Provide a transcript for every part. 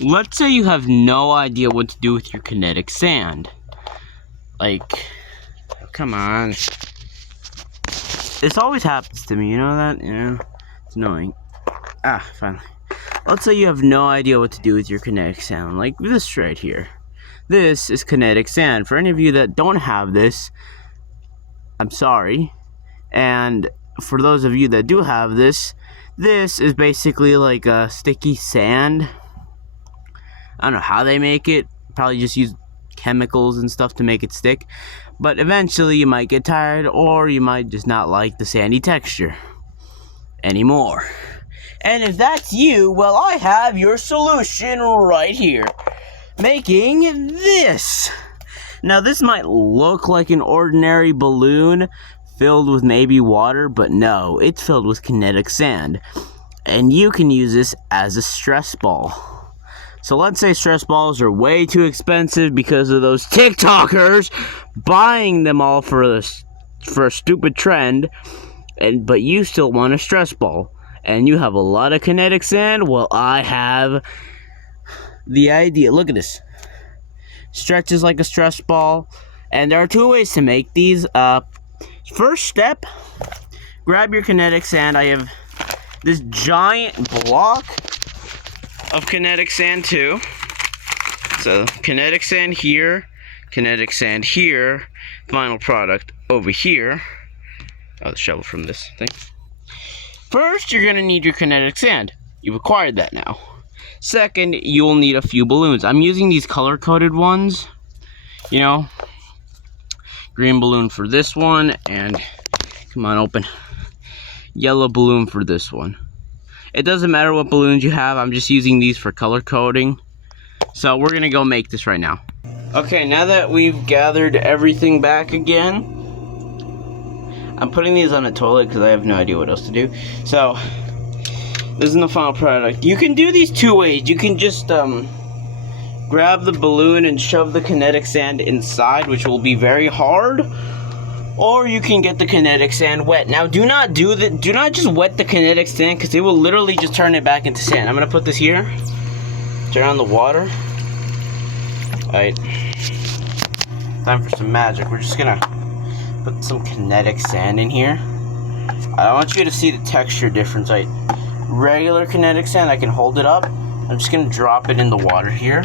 Let's say you have no idea what to do with your kinetic sand. Like, come on. This always happens to me, you know that? Yeah, it's annoying. Finally. Let's say you have no idea what to do with your kinetic sand, like this right here. This is kinetic sand. For any of you that don't have this, I'm sorry. And for those of you that do have this is basically like a sticky sand. I don't know how they make it. Probably just use chemicals and stuff to make it stick. But eventually you might get tired, or you might just not like the sandy texture anymore. And if that's you, well, I have your solution right here. Making this. Now, this might look like an ordinary balloon filled with maybe water, but no, it's filled with kinetic sand. And you can use this as a stress ball. So let's say stress balls are way too expensive because of those TikTokers buying them all for a stupid trend, but you still want a stress ball, and you have a lot of kinetic sand. Well, I have the idea. Look at this. Stretches like a stress ball, and there are two ways to make these. First step, grab your kinetic sand. I have this giant block of kinetic sand too. So kinetic sand here, final product over here. The shovel from this thing. First, you're gonna need your kinetic sand. You've acquired that now. Second, you'll need a few balloons. I'm using these color-coded ones. You know, green balloon for this one, and come on, open. Yellow balloon for this one. It doesn't matter what balloons you have, I'm just using these for color coding. So we're gonna go make this right now. Okay, now that we've gathered everything back again, I'm putting these on the toilet because I have no idea what else to do. So, this is the final product. You can do these two ways. You can just grab the balloon and shove the kinetic sand inside, which will be very hard. Or you can get the kinetic sand wet. Now, do not just wet the kinetic sand, because it will literally just turn it back into sand. I'm gonna put this here. Turn on the water. Alright. Time for some magic. We're just gonna put some kinetic sand in here. I want you to see the texture difference. Like regular kinetic sand, I can hold it up. I'm just gonna drop it in the water here.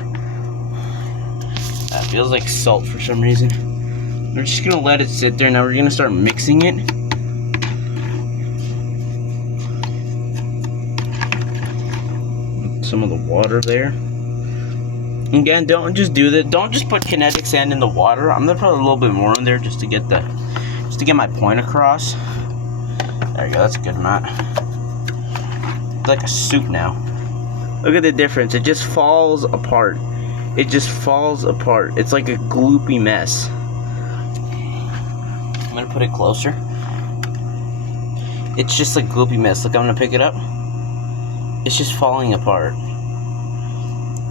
That feels like salt for some reason. We're just gonna let it sit there. Now we're gonna start mixing it. Some of the water there. Again, don't just do that. Don't just put kinetic sand in the water. I'm gonna put a little bit more in there just to get my point across. There you go. That's a good amount. It's like a soup now. Look at the difference. It just falls apart. It just falls apart. It's like a gloopy mess. I'm gonna put it closer. It's just a gloopy mess. Look, I'm gonna pick it up. It's just falling apart.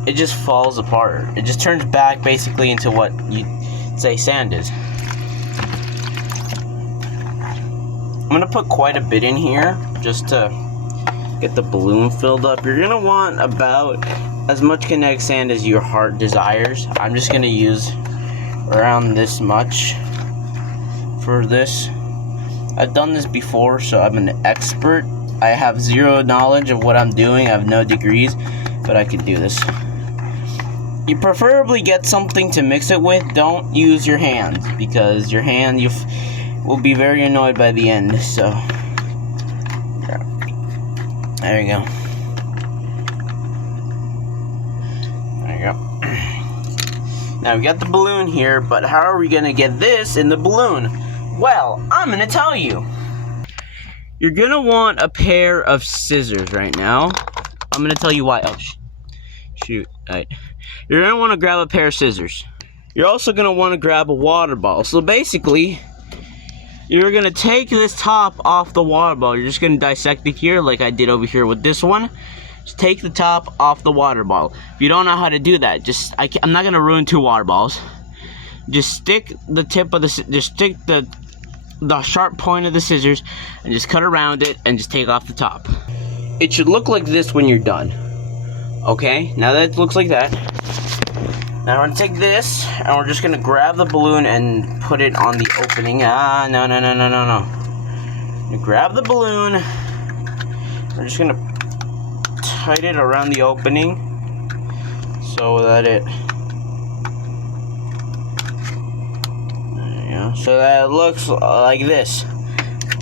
It just falls apart. It just turns back basically into what you say sand is. I'm gonna put quite a bit in here just to get the balloon filled up. You're gonna want about as much kinetic sand as your heart desires. I'm just gonna use around this much for this. I've done this before, so I'm an expert. I have zero knowledge of what I'm doing. I have no degrees, but I can do this. You preferably get something to mix it with. Don't use your hands, because your hand will be very annoyed by the end. So there you go. There you go. Now we got the balloon here, but how are we gonna get this in the balloon? Well, I'm gonna tell you. You're gonna want a pair of scissors right now. I'm gonna tell you why. Oh, shoot. Alright. You're gonna want to grab a pair of scissors. You're also gonna want to grab a water bottle. So basically, you're gonna take this top off the water bottle. You're just gonna dissect it here, like I did over here with this one. Just take the top off the water bottle. If you don't know how to do that, I'm not gonna ruin two water bottles. Just stick the tip of the sharp point of the scissors and just cut around it and just take off the top. It should look like this when you're done. Okay, now that it looks like that, now we're gonna take this and we're just gonna grab the balloon and put it on the opening. No. You grab the balloon, we're just gonna tighten it around the opening so that it, so that it looks like this.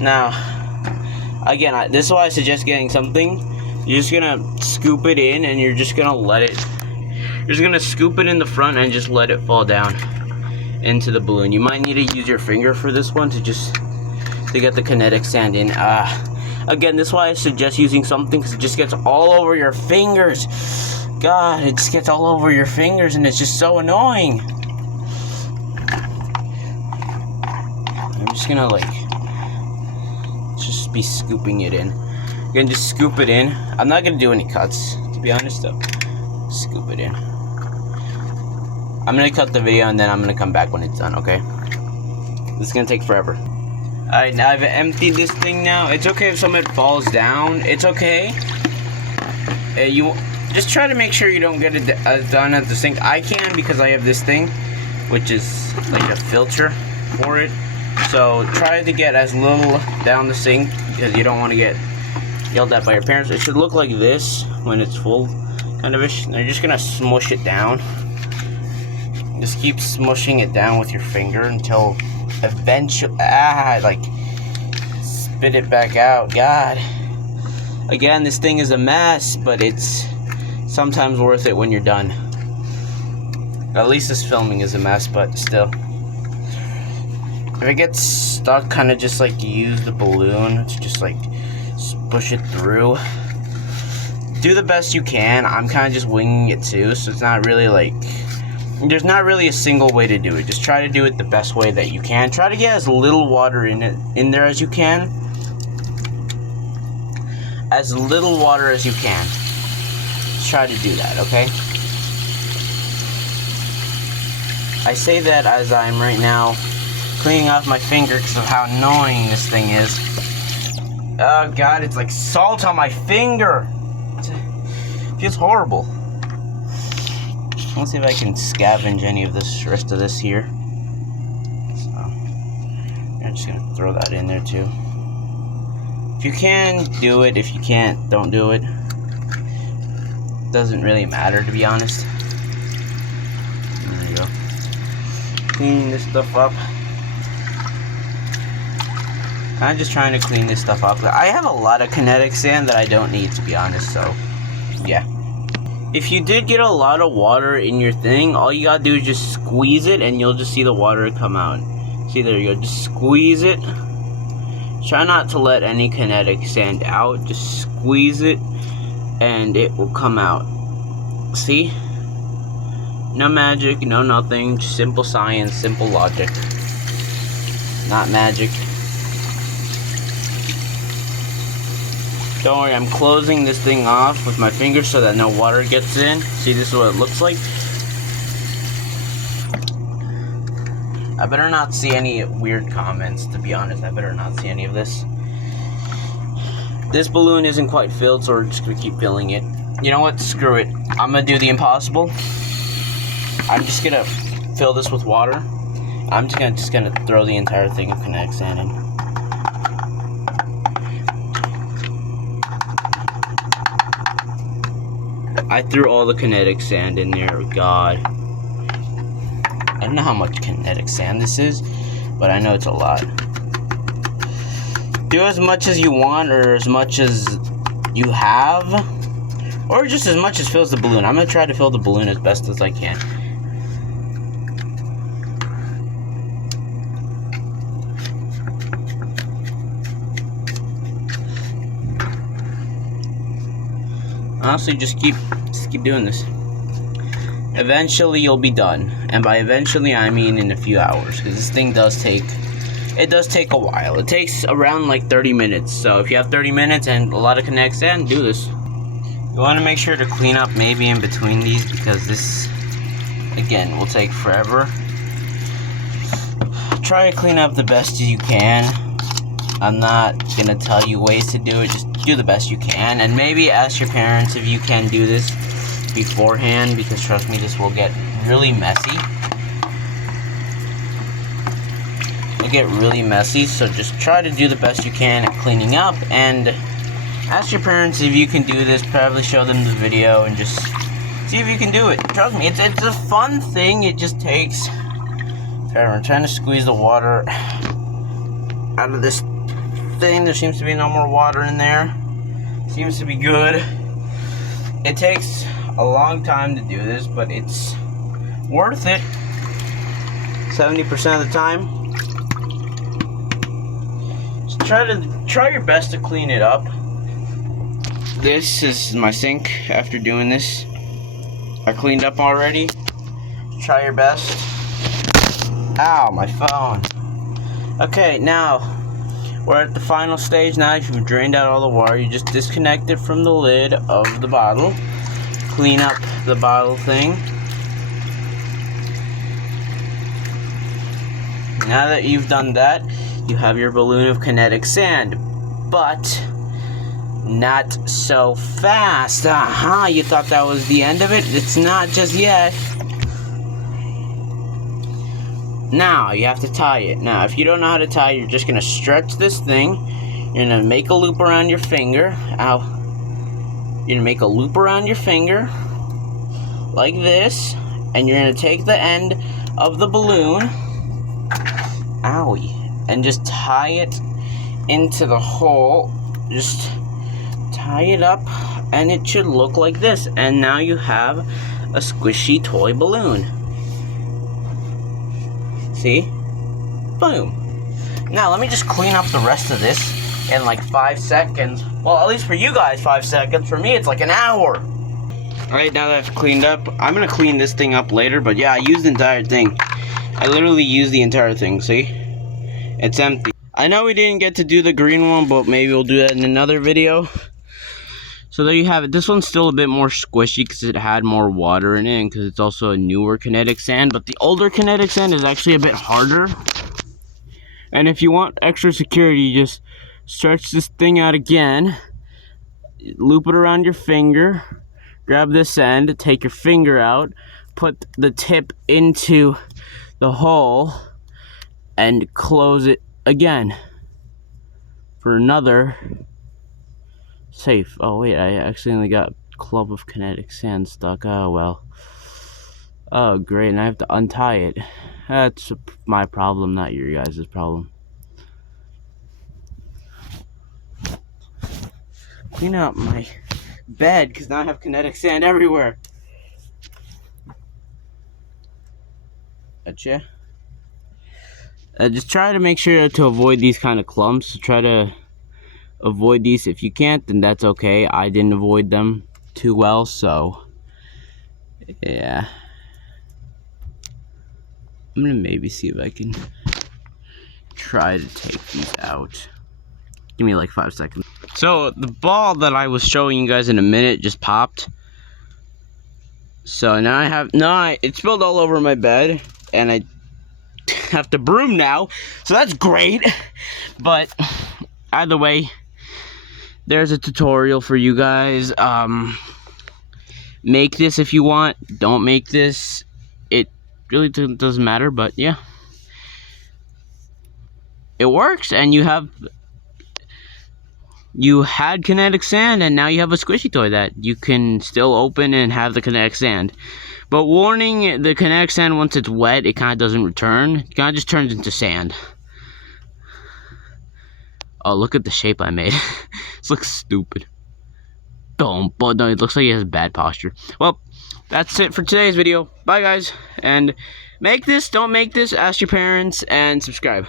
Now, again, this is why I suggest getting something. You're just gonna scoop it in and you're just gonna let it, you're just gonna scoop it in the front and just let it fall down into the balloon. You might need to use your finger for this one to get the kinetic sand in. Again, this is why I suggest using something, because it just gets all over your fingers. God, it just gets all over your fingers and it's just so annoying. I'm just gonna just be scooping it in. I'm gonna just scoop it in. I'm not gonna do any cuts, to be honest though. Scoop it in. I'm gonna cut the video and then I'm gonna come back when it's done, okay? This is gonna take forever. Alright, now I've emptied this thing now. It's okay if some of it falls down. It's okay. You just try to make sure you don't get it done at the sink. I can, because I have this thing, which is like a filter for it. So try to get as little down the sink, because you don't want to get yelled at by your parents. It should look like this when it's full, kind of ish. They're just gonna smush it down. Just keep smushing it down with your finger until eventually, spit it back out. God, again, this thing is a mess, but it's sometimes worth it when you're done. At least this filming is a mess, but still. If it gets stuck, kind of just use the balloon to just push it through. Do the best you can. I'm kind of just winging it too, so it's not really there's not really a single way to do it. Just try to do it the best way that you can. Try to get as little water in there as you can. As little water as you can. Just try to do that, okay? I say that as I'm right now cleaning off my finger because of how annoying this thing is. Oh God, it's like salt on my finger. It feels horrible. Let's see if I can scavenge any of this rest of this here. So I'm just gonna throw that in there too. If you can, do it. If you can't, don't do it. Doesn't really matter, to be honest. There you go. Cleaning this stuff up. I'm just trying to clean this stuff up. I have a lot of kinetic sand that I don't need, to be honest, so yeah. If you did get a lot of water in your thing, all you gotta do is just squeeze it and you'll just see the water come out. See, there you go. Just squeeze it. Try not to let any kinetic sand out. Just squeeze it and it will come out. See? No magic, no nothing. Just simple science, simple logic. Not magic. Don't worry, I'm closing this thing off with my fingers so that no water gets in. See, this is what it looks like. I better not see any weird comments, to be honest. I better not see any of this. This balloon isn't quite filled, so we're just gonna keep filling it. You know what? Screw it. I'm gonna do the impossible. I'm just gonna fill this with water. I'm just gonna throw the entire thing of kinetic sand in. I threw all the kinetic sand in there. God, I don't know how much kinetic sand this is, but I know it's a lot. Do as much as you want, or as much as you have, or just as much as fills the balloon. I'm gonna try to fill the balloon as best as I can. Honestly, just keep doing this. Eventually you'll be done, and by eventually I mean in a few hours, because this thing does take a while. It takes around 30 minutes. So if you have 30 minutes and a lot of kinetic sand, do this. You want to make sure to clean up maybe in between these, because this again will take forever. Try to clean up the best as you can. I'm not gonna tell you ways to do it. Just do the best you can, and maybe ask your parents if you can do this. beforehand, because trust me, this will get really messy. It'll get really messy, so just try to do the best you can at cleaning up, and ask your parents if you can do this. Probably show them the video and just see if you can do it. Trust me, it's a fun thing. It just takes forever. I'm trying to squeeze the water out of this thing. There seems to be no more water in there. Seems to be good. It takes a long time to do this, but it's worth it 70% of the time. So try your best to clean it up. This is my sink after doing this. I cleaned up already. Try your best. Ow, my phone. Okay, now we're at the final stage. Now if you've drained out all the water, you just disconnect it from the lid of the bottle. Clean up the bottle thing. Now that you've done that, you have your balloon of kinetic sand. But not so fast. Aha, you thought that was the end of it? It's not just yet. Now, you have to tie it. Now, if you don't know how to tie, you're just going to stretch this thing. You're going to make a loop around your finger. Ow. You're going to make a loop around your finger. Like this. And you're going to take the end of the balloon. Owie. And just tie it into the hole. Just tie it up, and it should look like this. And now you have a squishy toy balloon. See? Boom. Now let me just clean up the rest of this in like 5 seconds. Well, at least for you guys 5 seconds. For me it's like an hour. Alright, now that I've cleaned up, I'm gonna clean this thing up later, but yeah, I used the entire thing. I literally used the entire thing, see? It's empty. I know we didn't get to do the green one, but maybe we'll do that in another video. So there you have it. This one's still a bit more squishy because it had more water in it, and because it's also a newer kinetic sand. But the older kinetic sand is actually a bit harder. And if you want extra security, you just stretch this thing out again, loop it around your finger, grab this end, take your finger out, put the tip into the hole, and close it again for another safe. Oh wait, I accidentally got club of kinetic sand stuck. Oh well. Oh great, and I have to untie it. That's my problem, not your guys' problem. Clean up my bed, because now I have kinetic sand everywhere. Gotcha. Just try to make sure to avoid these kind of clumps. Try to avoid these. If you can't, then that's okay. I didn't avoid them too well, so yeah. I'm gonna maybe see if I can try to take these out. Give me like 5 seconds. So the ball that I was showing you guys in a minute just popped. So now it spilled all over my bed, and I have to broom now, so that's great. But either way, there's a tutorial for you guys. Make this if you want. Don't make this. It really doesn't matter, but yeah, it works, and you had kinetic sand, and now you have a squishy toy that you can still open and have the kinetic sand. But warning, the kinetic sand, once it's wet, it kind of doesn't return. It kind of just turns into sand. Oh, look at the shape I made. This looks stupid. But no, it looks like it has bad posture. Well, that's it for today's video. Bye, guys. And make this, don't make this, ask your parents, and subscribe.